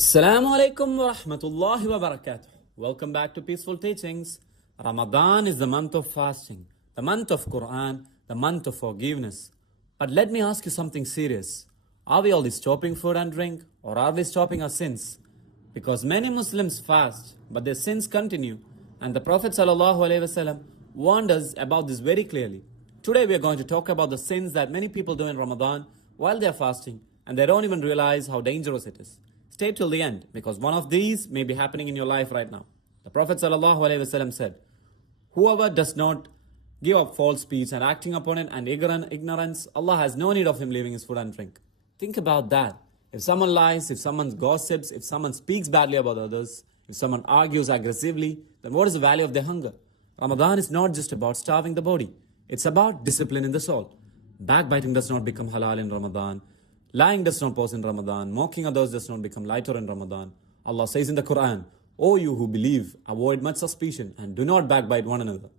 Assalamu alaikum wa rahmatullahi wa barakatuh. Welcome back to Peaceful Teachings. Ramadan is the month of fasting, the month of Quran, the month of forgiveness. But let me ask you something serious. Are we only stopping food and drink, or are we stopping our sins? Because many Muslims fast, but their sins continue. And the Prophet ﷺ warned us about this very clearly. Today we are going to talk about the sins that many people do in Ramadan while they are fasting, and they don't even realize how dangerous it is. Stay till the end, because one of these may be happening in your life right now. The Prophet ﷺ said, whoever does not give up false speech and acting upon it and ignorance, Allah has no need of him leaving his food and drink. Think about that. If someone lies, if someone gossips, if someone speaks badly about others, if someone argues aggressively, then what is the value of their hunger? Ramadan is not just about starving the body. It's about discipline in the soul. Backbiting does not become halal in Ramadan. Lying does not pause in Ramadan. Mocking others does not become lighter in Ramadan. Allah says in the Quran, O you who believe, avoid much suspicion and do not backbite one another.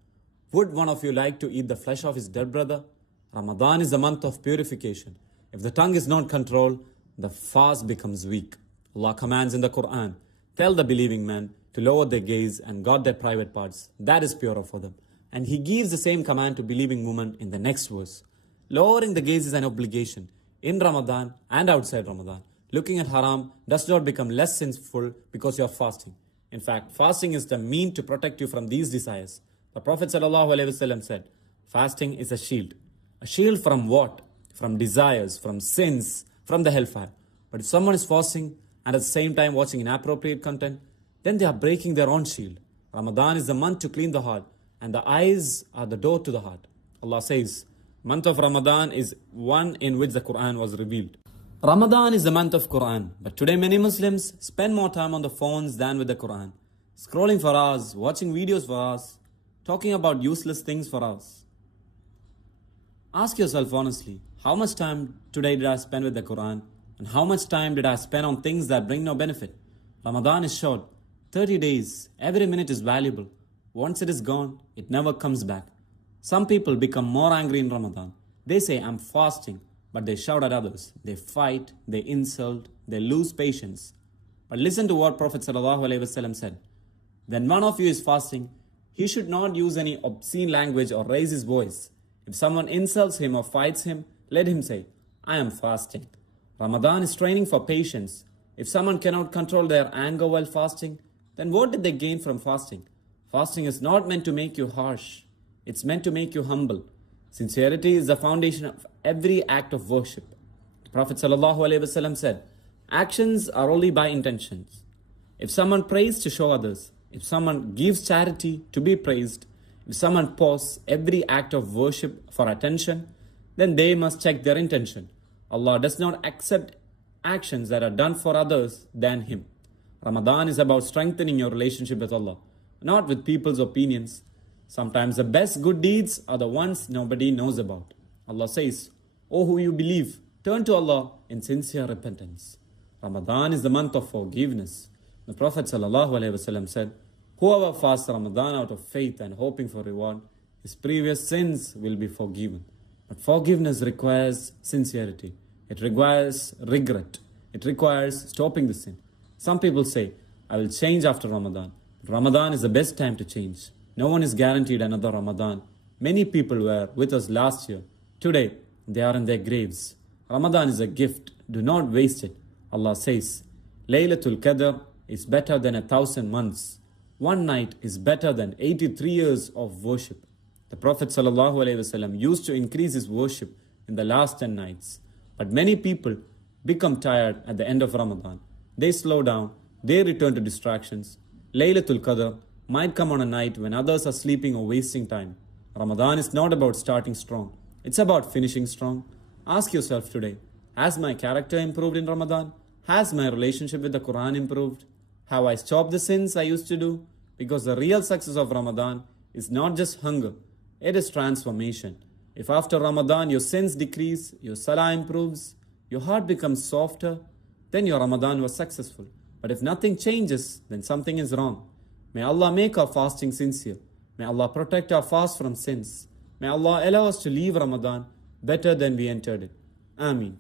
Would one of you like to eat the flesh of his dead brother? Ramadan is the month of purification. If the tongue is not controlled, the fast becomes weak. Allah commands in the Quran, tell the believing men to lower their gaze and guard their private parts. That is purer for them. And He gives the same command to believing women in the next verse. Lowering the gaze is an obligation in Ramadan and outside Ramadan. Looking at haram does not become less sinful because you are fasting. In fact, fasting is the mean to protect you from these desires. The Prophet ﷺ said, fasting is a shield. A shield from what? From desires, from sins, from the hellfire. But if someone is fasting and at the same time watching inappropriate content, then they are breaking their own shield. Ramadan is the month to clean the heart, and the eyes are the door to the heart. Allah says, month of Ramadan is one in which the Quran was revealed. Ramadan is the month of Quran, but today many Muslims spend more time on the phones than with the Quran. Scrolling for hours, watching videos for hours, talking about useless things for hours. Ask yourself honestly, how much time today did I spend with the Quran? And how much time did I spend on things that bring no benefit? Ramadan is short, 30 days, every minute is valuable. Once it is gone, it never comes back. Some people become more angry in Ramadan. They say, I'm fasting, but they shout at others. They fight, they insult, they lose patience. But listen to what Prophet ﷺ said. When one of you is fasting, he should not use any obscene language or raise his voice. If someone insults him or fights him, let him say, I am fasting. Ramadan is training for patience. If someone cannot control their anger while fasting, then what did they gain from fasting? Fasting is not meant to make you harsh. It's meant to make you humble. Sincerity is the foundation of every act of worship. The Prophet ﷺ said, actions are only by intentions. If someone prays to show others, if someone gives charity to be praised, if someone posts every act of worship for attention, then they must check their intention. Allah does not accept actions that are done for others than Him. Ramadan is about strengthening your relationship with Allah, not with people's opinions. Sometimes the best good deeds are the ones nobody knows about. Allah says, O who you believe, turn to Allah in sincere repentance. Ramadan is the month of forgiveness. The Prophet ﷺ said, whoever fasts Ramadan out of faith and hoping for reward, his previous sins will be forgiven. But forgiveness requires sincerity. It requires regret. It requires stopping the sin. Some people say, I will change after Ramadan. But Ramadan is the best time to change. No one is guaranteed another Ramadan. Many people were with us last year. Today, they are in their graves. Ramadan is a gift. Do not waste it. Allah says, Laylatul Qadr is better than 1,000 months. One night is better than 83 years of worship. The Prophet ﷺ used to increase his worship in the last 10 nights. But many people become tired at the end of Ramadan. They slow down. They return to distractions. Laylatul Qadr might come on a night when others are sleeping or wasting time. Ramadan is not about starting strong. It's about finishing strong. Ask yourself today, has my character improved in Ramadan? Has my relationship with the Quran improved? Have I stopped the sins I used to do? Because the real success of Ramadan is not just hunger, it is transformation. If after Ramadan your sins decrease, your salah improves, your heart becomes softer, then your Ramadan was successful. But if nothing changes, then something is wrong. May Allah make our fasting sincere. May Allah protect our fast from sins. May Allah allow us to leave Ramadan better than we entered it. Ameen.